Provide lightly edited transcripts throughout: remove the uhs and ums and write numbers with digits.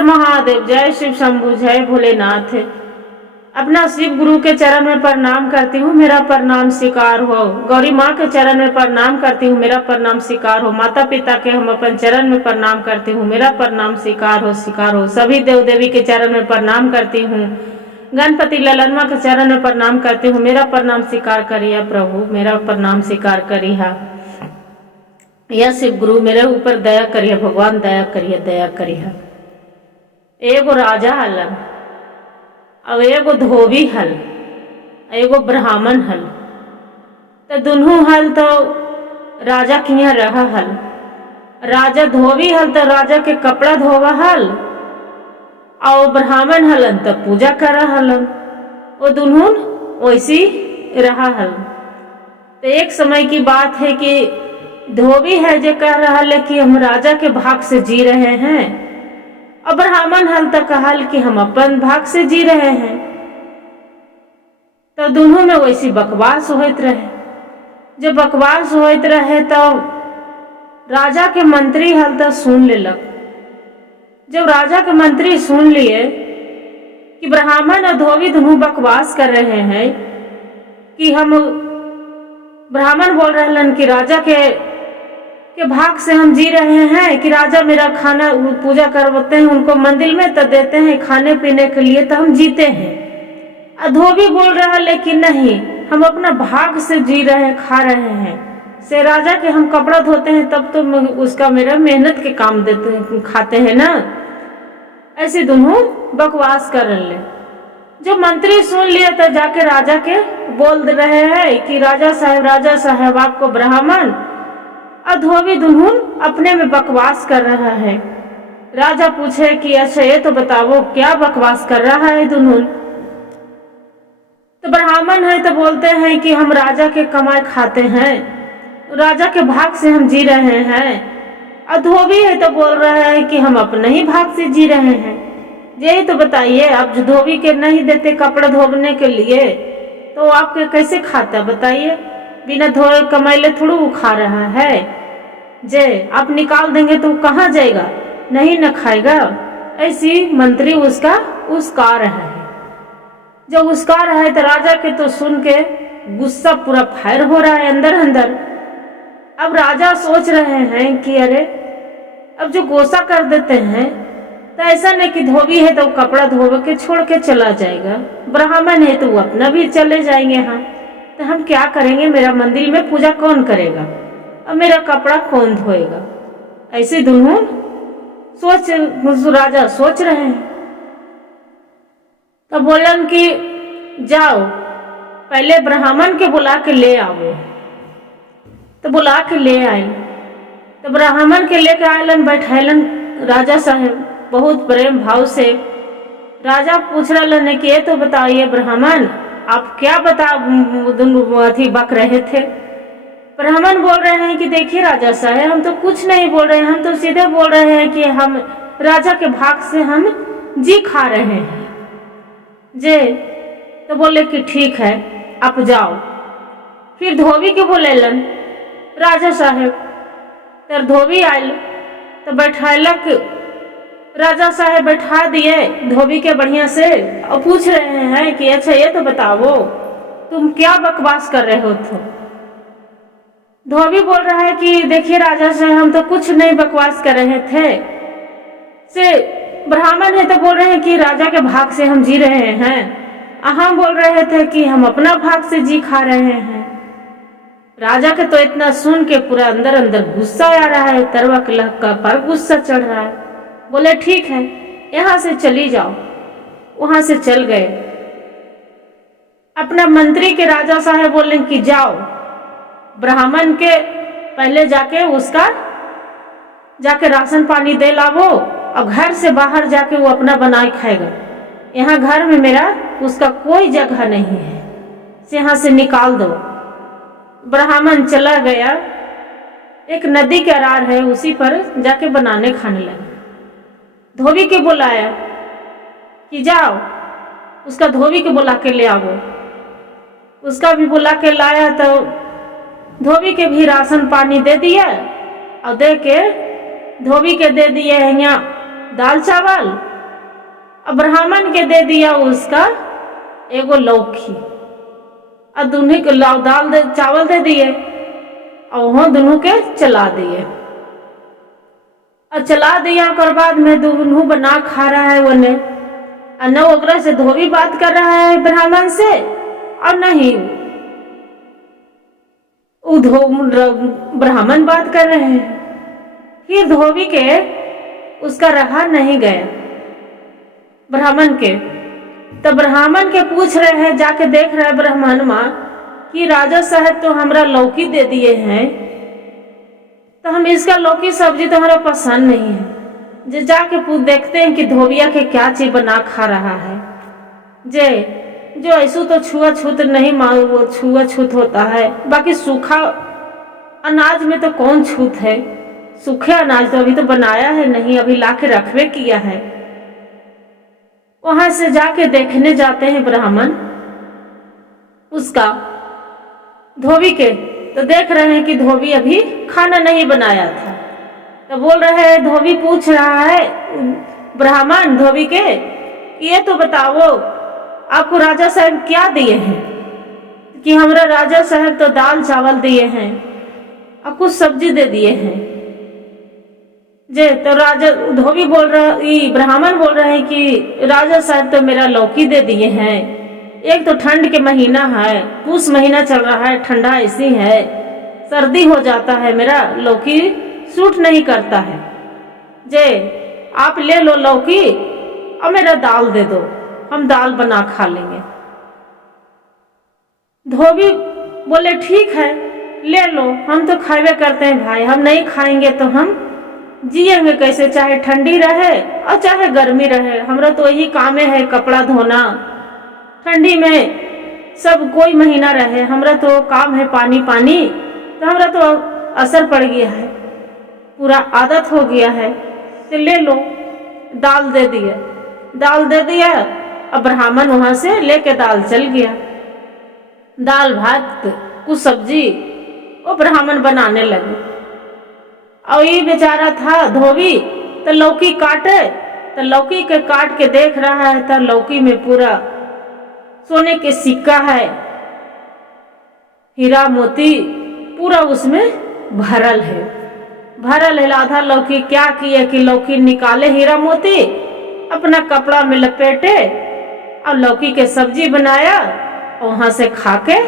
हर महादेव, जय शिव शंभु, जय भोलेनाथ। अपना शिव गुरु के चरण में प्रणाम करती हूँ, मेरा प्रणाम स्वीकार हो। गौरी माँ के चरण में प्रणाम करती हूँ, मेरा प्रणाम स्वीकार हो। माता पिता के हम अपन चरण में प्रणाम करती हूँ, मेरा प्रणाम स्वीकार हो, स्वीकार हो। सभी देव देवी के चरण में प्रणाम करती हूँ, गणपति ललनमा के चरण में प्रणाम करती हूँ, मेरा प्रणाम स्वीकार करिए प्रभु, मेरा प्रणाम स्वीकार करिए। यह शिव गुरु मेरे ऊपर दया करिए, भगवान दया करिए, दया करिए। एगो राजा हलन, अब एगो धोबी हल, एगो ब्राह्मण हल। तो दुनू हल तो राजा किया रहा हल। राजा धोबी हल तो राजा के कपड़ा धोवा हल, और ब्राह्मण हलन तो पूजा करा हलन। वो दुनू वैसी रहा हल। तो एक समय की बात है कि धोबी है जो कह रहा है कि हम राजा के भाग से जी रहे हैं, और ब्राह्मण हल तो कहल कि हम अपन भाग से जी रहे हैं। तो दोनों में वैसी बकवास होते रहे। जब बकवास होते रहे तो राजा के मंत्री हल तो सुन लेलक। जब राजा के मंत्री सुन लिए कि ब्राह्मण और धोबी दोनों बकवास कर रहे हैं, कि हम ब्राह्मण बोल रहे हैं कि राजा के भाग से हम जी रहे हैं, कि राजा मेरा खाना पूजा करवाते हैं उनको मंदिर में, तो देते हैं खाने पीने के लिए, तो हम जीते हैं। और धोबी बोल रहा है लेकिन नहीं, हम अपना भाग से जी रहे हैं, खा रहे हैं। से राजा के हम कपड़ा धोते हैं तब तो उसका मेरा मेहनत के काम देते हैं, खाते हैं ना। ऐसे दोनों बकवास कर ले। जब मंत्री सुन लिया तो जाके राजा के बोल रहे हैं कि राजा साहब आपको ब्राह्मण और धोबी दोनों अपने में बकवास कर रहा है। राजा पूछे कि अच्छा ये तो बताओ क्या बकवास कर रहा है दोनों। तो ब्राह्मण है तो बोलते हैं कि हम राजा के कमाई खाते हैं, राजा के भाग से हम जी रहे हैं। और धोबी है तो बोल रहा है कि हम अपने ही भाग से जी रहे हैं। यही तो बताइए, आप जो धोबी के नहीं देते कपड़ा धोने के लिए तो आपके कैसे खाता बताइए। बिना धोए कमाइले थोड़ा वो खा रहा है। जे आप निकाल देंगे तो कहाँ जाएगा, नहीं न खाएगा। ऐसी मंत्री उसका उसका रहा है। जब उसका रहा है तो राजा के तो सुन के गुस्सा पूरा फायर हो रहा है अंदर अंदर। अब राजा सोच रहे हैं कि अरे अब जो गोसा कर देते हैं तो ऐसा नहीं कि धोबी है तो कपड़ा धो के छोड़ के चला जाएगा, ब्राह्मण है तो वो अपना भी चले जाएंगे। हाँ तो हम क्या करेंगे, मेरा मंदिर में पूजा कौन करेगा और मेरा कपड़ा कौन धोएगा। ऐसे दोनों राजा सोच रहे हैं। तो बोलन कि जाओ पहले ब्राह्मण के बुला के ले आओ। तो बुला के ले आए। तो ब्राह्मण के लेके आयलन, बैठायलन राजा साहब बहुत प्रेम भाव से। राजा पूछ रहे कि ये तो बताइए ब्राह्मण आप क्या बक रहे थे। ब्राह्मण बोल रहे हैं कि देखिए राजा साहब हम तो कुछ नहीं बोल रहे हैं, हम तो सीधे बोल रहे हैं कि हम राजा के भाग से हम जी खा रहे हैं जे। तो बोले कि ठीक है आप जाओ। फिर धोबी के बोलेलन राजा साहब। तर धोबी आयल तो बैठालक, राजा साहब बैठा दिए धोबी के बढ़िया से, और पूछ रहे हैं कि अच्छा ये तो बताओ तुम क्या बकवास कर रहे हो। तो धोबी बोल रहा है कि देखिए राजा साहब हम तो कुछ नहीं बकवास कर रहे थे। से ब्राह्मण है तो बोल रहे हैं कि राजा के भाग से हम जी रहे हैं, हम बोल रहे थे कि हम अपना भाग से जी खा रहे हैं। राजा के तो इतना सुन के पूरा अंदर अंदर गुस्सा आ रहा है, तरवा के लहका पर गुस्सा चढ़ रहा है। बोले ठीक है यहाँ से चली जाओ। वहां से चल गए। अपना मंत्री के राजा साहब बोले कि जाओ ब्राह्मण के पहले जाके राशन पानी दे लावो, और घर से बाहर जाके वो अपना बनाए खाएगा। यहाँ घर में मेरा उसका कोई जगह नहीं है, यहाँ से निकाल दो। ब्राह्मण चला गया। एक नदी के अरार है उसी पर जाके बनाने खाने लगा। धोबी के बुलाया कि जाओ उसका धोबी के बुला के ले आओ। उसका भी बुला के लाया तो धोबी के भी राशन पानी दे दिया, और दे के धोबी के दे दिए यहाँ दाल चावल अब ब्राह्मण के दे दिया उसका एगो लौकी, और दोनों को दाल दे चावल दे दिए, और वहाँ दोनों के चला दिए। और चला दिया कर बाद में दोनों बना खा रहा है वो ने, और न ओकरा से धोबी बात कर रहा है ब्राह्मण से, और नहीं ब्राह्मण बात कर रहे हैं। फिर धोबी के उसका रहा नहीं गया ब्राह्मण के, तब ब्राह्मण के पूछ रहे हैं, जाके देख रहे हैं ब्राह्मण माँ कि राजा साहब तो हमरा लौकी दे दिए हैं, तो हम इसका लौकी सब्जी तो हमारा पसंद नहीं है। जे जाके देखते हैं कि धोबिया के क्या चीज बना खा रहा है। जे जो ऐसू तो छुआछूत नहीं वो छुआछूत होता है, बाकी सूखा अनाज में तो कौन छूत है, सूखे अनाज तो अभी तो बनाया है नहीं, अभी लाके रखवे किया है। वहां से जाके देखने जाते हैं ब्राह्मण उसका धोबी के, तो देख रहे हैं कि धोबी अभी खाना नहीं बनाया था। तो बोल रहे हैं, धोबी पूछ रहा है ब्राह्मण धोबी के, ये तो बताओ आपको राजा साहब क्या दिए हैं? कि हमरा राजा साहब तो दाल चावल दिए हैं और कुछ सब्जी दे दिए हैं। जे तो राजा धोबी बोल रहा, ब्राह्मण बोल रहे हैं कि राजा साहब तो मेरा लौकी दे दिए हैं। एक तो ठंड के महीना है, पूस महीना चल रहा है, ठंडा ऐसी है, सर्दी हो जाता है, मेरा लौकी सूट नहीं करता है। जे आप ले लो लौकी और मेरा दाल दे दो, हम दाल बना खा लेंगे। धोबी बोले ठीक है ले लो, हम तो खावे करते हैं भाई, हम नहीं खाएंगे तो हम जिएंगे कैसे, चाहे ठंडी रहे और चाहे गर्मी रहे, हमरा तो यही काम है कपड़ा धोना। ठंडी में सब कोई महीना रहे, हमरा तो काम है पानी पानी, तो हमरा तो असर पड़ गया है, पूरा आदत हो गया है। तो ले लो, दाल दे दिया, दाल दे दिया। अब ब्राह्मण वहां से लेके दाल चल गया। दाल भात कुछ सब्जी वो ब्राह्मण बनाने लगे। और ये बेचारा था धोबी, तो लौकी काटे, तो लौकी के काट के देख रहा है, तो लौकी में पूरा सोने के सिक्का है, हीरा मोती पूरा उसमें भरल है, भरल है। आधा लौकी क्या किए कि लौकी निकाले हीरा मोती, अपना कपड़ा में लपेटे और लौकी के सब्जी बनाया, और वहां से खा के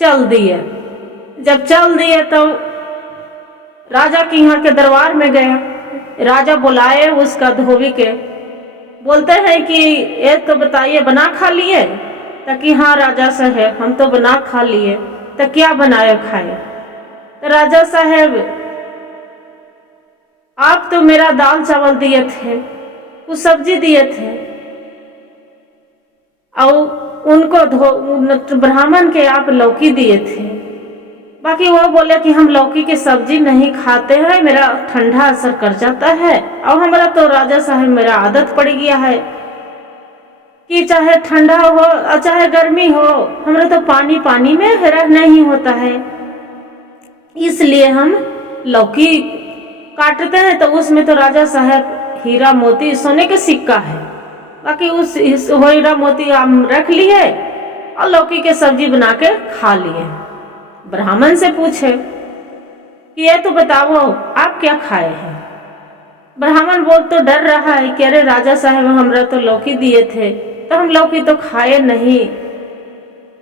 चल दिए। जब चल दिए तो राजा के यहाँ के दरबार में गया। राजा बुलाए उसका धोबी के, बोलते हैं कि ये तो बताइए बना खा लिए? ताकि हाँ राजा साहब हम तो बना खा लिए। तो क्या बनाए खाए? तो राजा साहब आप तो मेरा दाल चावल दिए थे, कुछ सब्जी दिए थे, और उनको ब्राह्मण के आप लौकी दिए थे। बाकी वो बोले कि हम लौकी की सब्जी नहीं खाते हैं, मेरा ठंडा असर कर जाता है, और हमारा तो राजा साहब मेरा आदत पड़ गया है कि चाहे ठंडा हो और चाहे गर्मी हो, हमारा तो पानी पानी में रहना ही होता है, इसलिए हम लौकी काटते हैं। तो उसमें तो राजा साहब हीरा मोती सोने के सिक्का है, बाकी उस हीरा मोती हम रख लिए और लौकी के सब्जी बना के खा लिए। ब्राह्मण से पूछे कि ये तो बताओ आप क्या खाए हैं? ब्राह्मण बोल तो डर रहा है कि अरे राजा साहब हमरा तो लौकी दिए थे, तो हम लौकी तो खाए नहीं,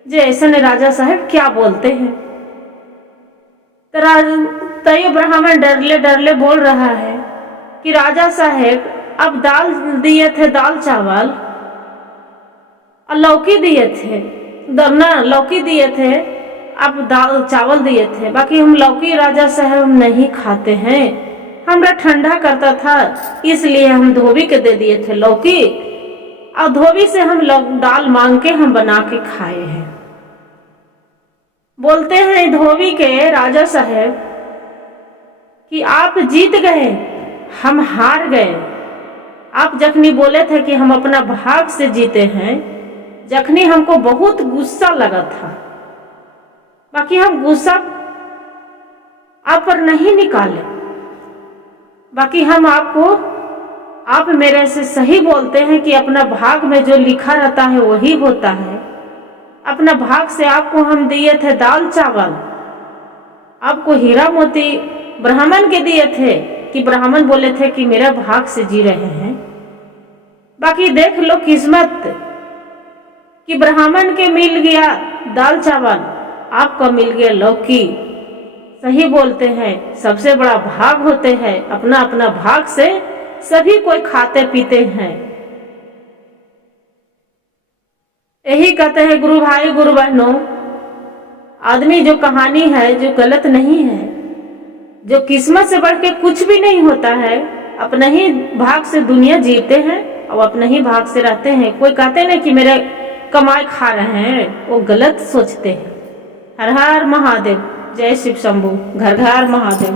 जे ऐसा ने राजा साहब क्या बोलते हैं। तो ये ब्राह्मण डरले डरले बोल रहा है कि राजा साहब अब दाल दिए थे, दाल चावल, और लौकी दिए थे, ना लौकी दिए थे, आप दाल चावल दिए थे, बाकी हम लौकी राजा साहब नहीं खाते हैं, हमरा ठंडा करता था, इसलिए हम धोबी के दे दिए थे लौकी, और धोबी से हम दाल मांग के हम बना के खाए हैं। बोलते हैं धोबी के राजा साहब कि आप जीत गए, हम हार गए। आप जखनी बोले थे कि हम अपना भाग से जीते हैं, जखनी हमको बहुत गुस्सा लगा था, बाकी हम गुस्सा आप पर नहीं निकाले, बाकी हम आपको आप मेरे से सही बोलते हैं कि अपना भाग में जो लिखा रहता है वही होता है। अपना भाग से आपको हम दिए थे दाल चावल, आपको हीरा मोती ब्राह्मण के दिए थे कि ब्राह्मण बोले थे कि मेरा भाग से जी रहे हैं। बाकी देख लो किस्मत कि ब्राह्मण के मिल गया दाल चावल, आपका मिल गया लौकी। सही बोलते हैं, सबसे बड़ा भाग होते हैं, अपना अपना भाग से सभी कोई खाते पीते हैं। यही कहते हैं गुरु भाई गुरु बहनों, आदमी जो कहानी है जो गलत नहीं है, जो किस्मत से बढ़ के कुछ भी नहीं होता है, अपने ही भाग से दुनिया जीते हैं और अपने ही भाग से रहते हैं। कोई कहते नहीं कि मेरे कमाई खा रहे हैं, वो गलत सोचते हैं। हर हर महादेव, जय शिव शंभू, घर घर महादेव।